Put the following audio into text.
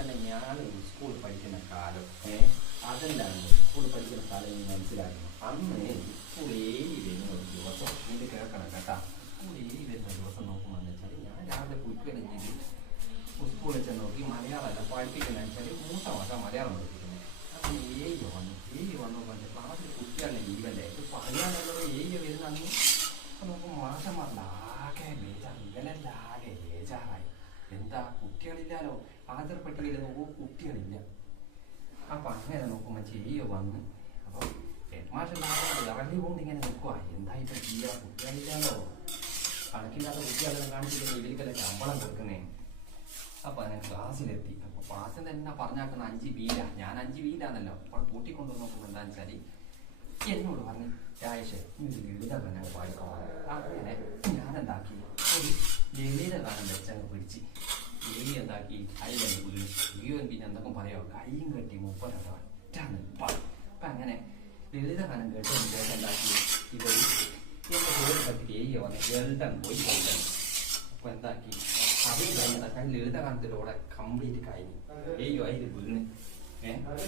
തന്നെ ഞാൻ സ്കൂളിൽ പഠിക്കുന്ന കാലം അതെല്ലാം സ്കൂളിൽ പഠിക്കുന്ന കാലം മനസ്സിലാക്കുന്നു. അന്ന് സ്കൂൾ വരുന്ന ഒരു ദിവസം ഇത് കേൾക്കണം കേട്ടാ. സ്കൂൾ വരുന്ന ദിവസം നോക്കുമ്പോന്ന് വെച്ചാൽ ഞാൻ രാവിലെ കുയിക്കെല്ലാം ചെയ്ത് സ്കൂളിൽ ചെന്ന് നോക്കി മലയാളമല്ല പഠിപ്പിക്കുന്നത് വെച്ചാൽ മൂത്ത മാസം മലയാളം പഠിപ്പിക്കുന്നത്. അപ്പം വന്നു കൊണ്ട് ക്ലാസ്സിൽ കുട്ടികളുടെ ലീവല്ലേ ഇത് പറയാനുള്ളത് വരുന്ന അന്ന് നോക്കുമ്പോൾ മാഷന്മാരുടെ ആകെ ബേജാറ് ഇവനെല്ലാം ആകെ ബേജാറായി. എന്താ കുട്ടികളില്ലാലോ, ഹാജർ പട്ടികയിൽ നോക്കുമ്പോൾ കുട്ടികളില്ല. അപ്പൊ അങ്ങനെ നോക്കുമ്പോൾ വന്ന് അപ്പൊ ഹെഡ്മാഷെല്ലാം ഇറങ്ങി കൊണ്ട് ഇങ്ങനെ നോക്കുക, എന്താ ഇപ്പൊ ചെയ്യുക, കുട്ടികളില്ലാലോ, കണക്കില്ലാത്ത കുട്ടികളെല്ലാം കാണിച്ചിട്ട് ഇവർക്കെല്ലാം ശമ്പളം കൊടുക്കുന്നേ. അപ്പൊ അങ്ങനെ ക്ലാസ്സിലെത്തി. അപ്പൊ ക്ലാസ്സിൽ തന്നെ പറഞ്ഞാക്കുന്ന 5 B ഞാൻ 5 B അപ്പോൾ കൂട്ടിക്കൊണ്ടു നോക്കുമ്പോൾ എന്താണെന്ന് വെച്ചാൽ എന്നോട് പറഞ്ഞു, രാജേഷ് ലളിതഗാനം ഞങ്ങൾ പാടിക്കോളാം. അങ്ങനെ ഞാനെന്താക്കി ഒരു ലളിതഗാനം വെച്ചങ്ങ് പിടിച്ച് എന്താക്കി അതിലങ്ങ് വീഴും. പിന്നെ എന്തൊക്കെ പറയാമോ, കൈയും കെട്ടി 30 ഒറ്റ നിൽപ്പാണ്. അപ്പം അങ്ങനെ ലളിതഗാനം കേട്ടതിന് ശേഷം എന്താക്കി ഇവർ എൻ്റെ പേര് പറ്റി വന്ന് എല്ലാം പോയി കൊണ്ടുവന്നു. അപ്പൊ എന്താക്കി അതിൽ കഴിഞ്ഞതൊക്കെ ലളിതഗാനത്തിലൂടെ കംപ്ലീറ്റ് കഴിഞ്ഞു. അതിൽ വീണ്